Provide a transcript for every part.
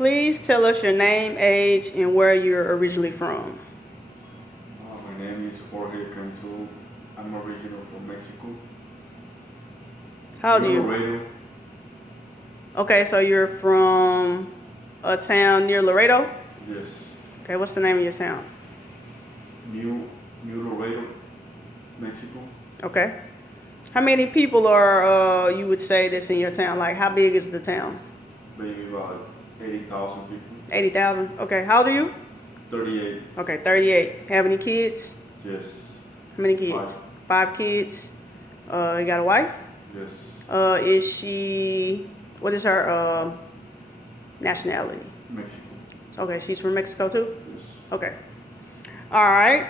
Please tell us your name, age, and where you're originally from. My name is Jorge Cantu. I'm original from Mexico. How old are You're you? Laredo? Okay, so you're from a town near Laredo? Yes. Okay, what's the name of your town? New Laredo, Mexico. Okay. How many people are you would say that's in your town? Like, how big is the town? Maybe about 80,000 people. 80,000. Okay, how old are you? 38. Okay, 38. Have any kids? Yes. How many Five. kids? 5 kids. You got a wife? Yes. Is she, what is her nationality? Mexico. Okay, she's from Mexico too? Yes. Okay. All right.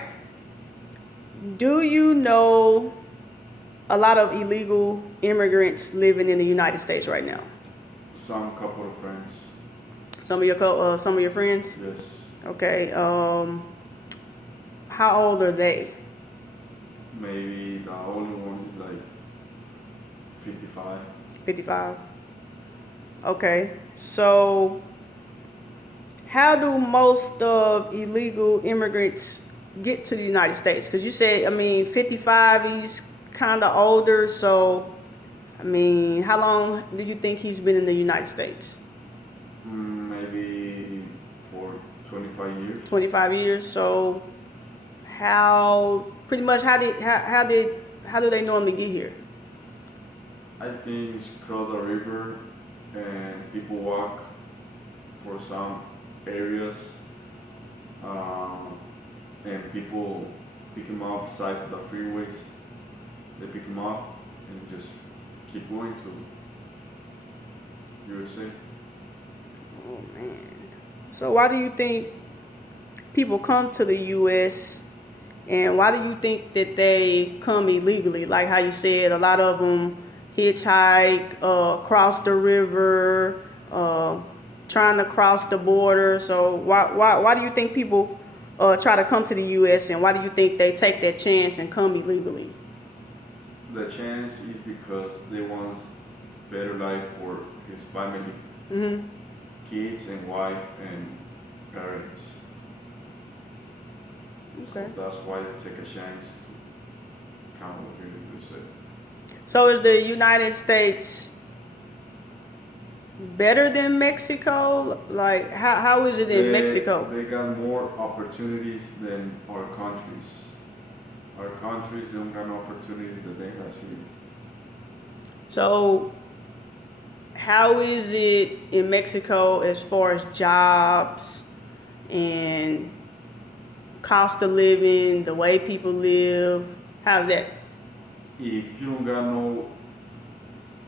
Do you know a lot of illegal immigrants living in the United States right now? Some couple of friends. Some of your friends? Yes. Okay. How old are they? Maybe the only one is like 55. 55. Okay. So, how do most of illegal immigrants get to the United States? Because you said, I mean, 55, he's kind of older. So, I mean, how long do you think he's been in the United States? Maybe for 25 years. 25 years. So, pretty much, how do they normally get here? I think it's cross the river and people walk for some areas and people pick them up sides of the freeways. They pick them up and just keep going to USA. Oh man. So why do you think people come to the U.S. and why do you think that they come illegally? Like how you said, a lot of them hitchhike, cross the river, trying to cross the border. So why do you think people try to come to the U.S. and why do you think they take that chance and come illegally? The chance is because they want better life for his family, Mm-hmm. kids and wife and parents. Okay. So that's why they take a chance to come over here to USA. So is the United States better than Mexico? Like how is it in Mexico? They got more opportunities than our countries. Our countries don't got opportunities that they have here. So how is it in Mexico as far as jobs and cost of living, the way people live? How's that? If you don't got no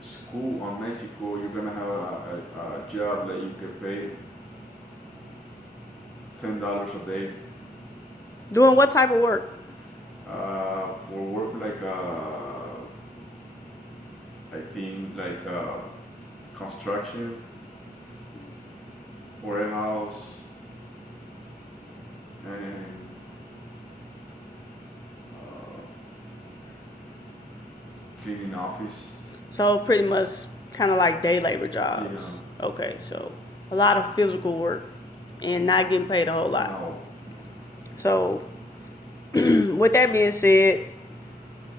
school on Mexico, you're gonna have a job that you can pay $10 a day Doing what type of work? for work like I think like construction, warehouse, and cleaning office. So pretty much kind of like day labor You jobs. know, Okay, so a lot of physical work and not getting paid a whole lot. now So with that being said,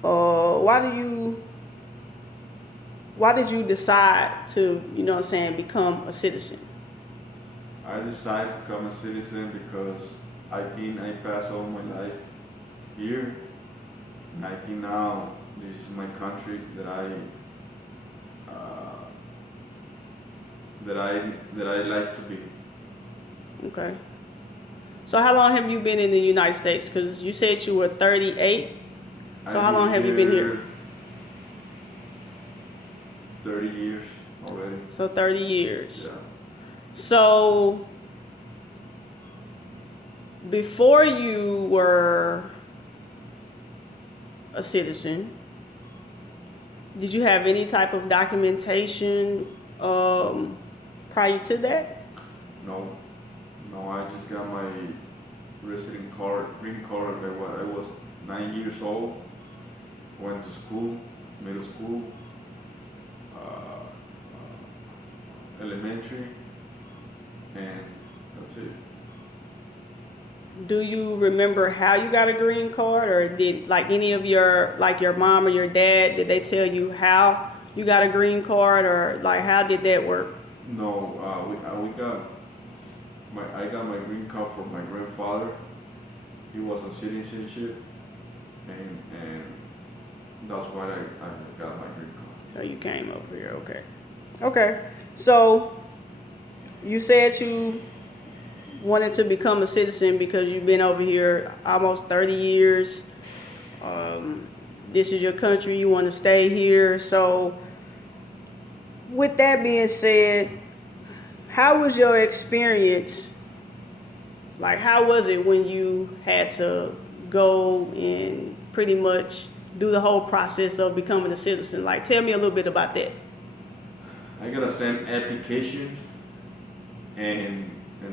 why did you decide to, what I'm saying, become a citizen? I decided to become a citizen because I think I passed all my life here, and I think now this is my country uh, that I like to be. Okay. So how long have you been in the United States? Because you said you were 38. So how I've long have you been here? 30 years already. So 30 years. Yeah. So before you were a citizen, did you have any type of documentation prior to that? No, no, I just got my resident card, green card. I was 9 years old. Went to school, middle school, elementary, and that's it. Do you remember how you got a green card, or did like any of your like your mom or your dad, did they tell you how you got a green card, or like how did that work? No, we got I got my green card from my grandfather. He was a citizenship, and that's why I got my green card. So you came over here, okay. Okay. So you said you wanted to become a citizen because you've been over here almost 30 years. This is your country, you want to stay here. So, with that being said, how was your experience? Like, how was it when you had to go and pretty much do the whole process of becoming a citizen? Like, tell me a little bit about that. I gotta send application, and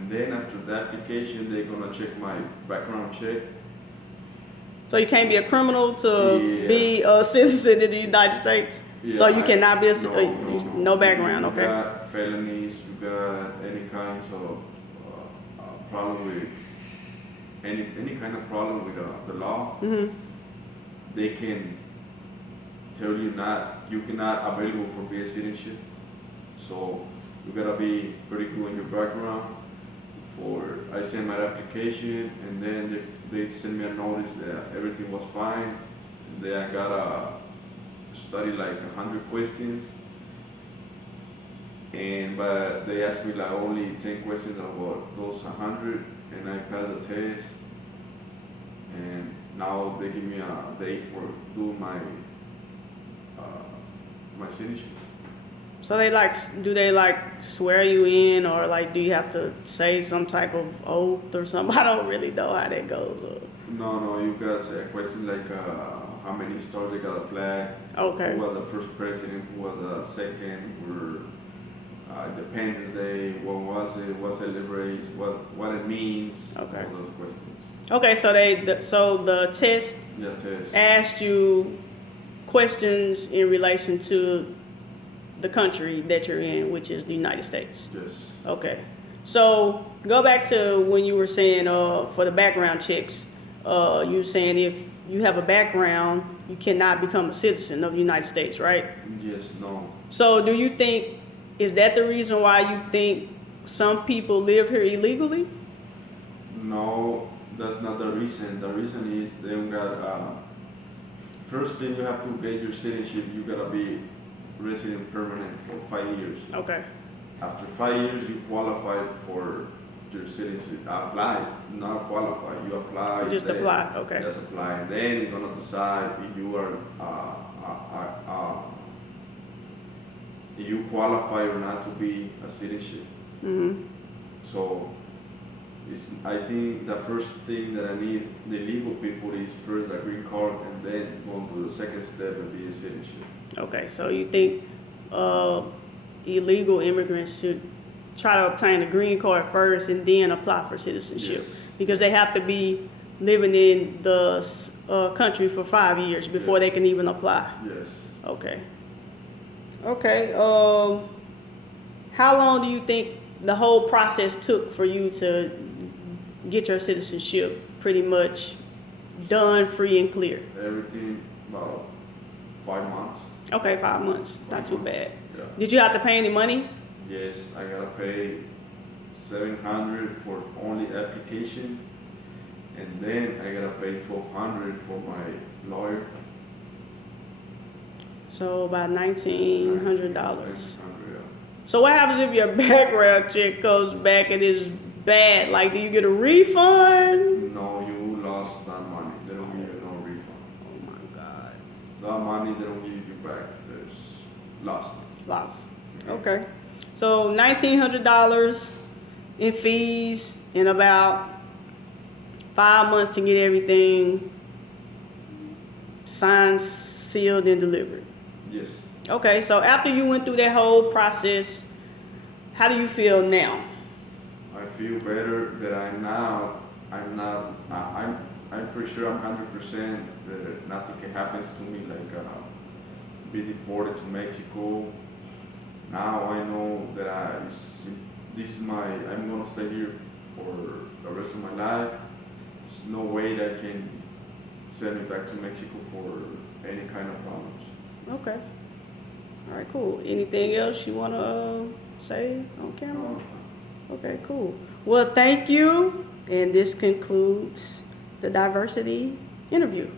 then after the application, they're gonna check my background check. So you can't be a criminal to Yeah. be a citizen in the United States. Yeah, So you cannot be a no background, You okay? got felonies, you got any kinds of problem with any kind of problem with the law. Mhm. They can tell you you cannot available for be a citizenship. So you gotta be pretty good in your background. I sent my application, and then they sent me a notice that everything was fine. Then I gotta study like 100 questions, but they asked me like only 10 questions about those 100, and I passed the test. And now they give me a date for doing my citizenship. So do they like swear you in, or like do you have to say some type of oath or something? I don't really know how that goes. No, you guys question like how many stars they got a flag, Okay. who was the first president, who was the second, or Independence Day, what was it, what celebrates, what it means, Okay. all those questions. Okay, so the test Yeah, test. asked you questions in relation to the country that you're in, which is the United States. Yes. Okay. So go back to when you were saying for the background checks, you were saying if you have a background, you cannot become a citizen of the United States, right? Yes, no. So do you think, is that the reason why you think some people live here illegally? No, that's not the reason. The reason is they got, first thing you have to get your citizenship, you gotta be resident permanent for 5 years. Okay. After 5 years, you qualify for your citizenship. Apply, not qualify. You apply. Just then, apply, okay. Just apply, and then you're gonna decide if you are if you qualify or not to be a citizenship. Mm-hmm. So, I think the first thing that I need the legal people is first a green card, and then go to the second step and be a citizenship. Okay, so you think illegal immigrants should try to obtain a green card first and then apply for citizenship? Yes. Because they have to be living in the country for 5 years before Yes. they can even apply. Yes. Okay. Okay. How long do you think the whole process took for you to get your citizenship pretty much done, free and clear? Everything about 5 months. Okay, 5 months. It's not too bad. Yeah. Did you have to pay any money? Yes, I gotta pay $700 for only application, and then I gotta pay $1,200 for my lawyer. So about $1,900. $1,900, yeah. So what happens if your background check goes back and is bad? Like, do you get a refund? No, you lost that money. They don't give you no refund. Oh my God. That money they don't give you back. There's lost. Lots. Okay. So $1,900 in fees and about 5 months to get everything signed, sealed, and delivered. Yes. Okay, so after you went through that whole process, how do you feel now? I feel better that I'm not, I'm for sure I'm 100% that nothing can happen to me, like be deported to Mexico. Now I know that I'm gonna stay here for the rest of my life. There's no way that can send me back to Mexico for any kind of problems. Okay. All right, cool. Anything else you want to say on camera? Okay, cool. Well, thank you. And this concludes the diversity interview.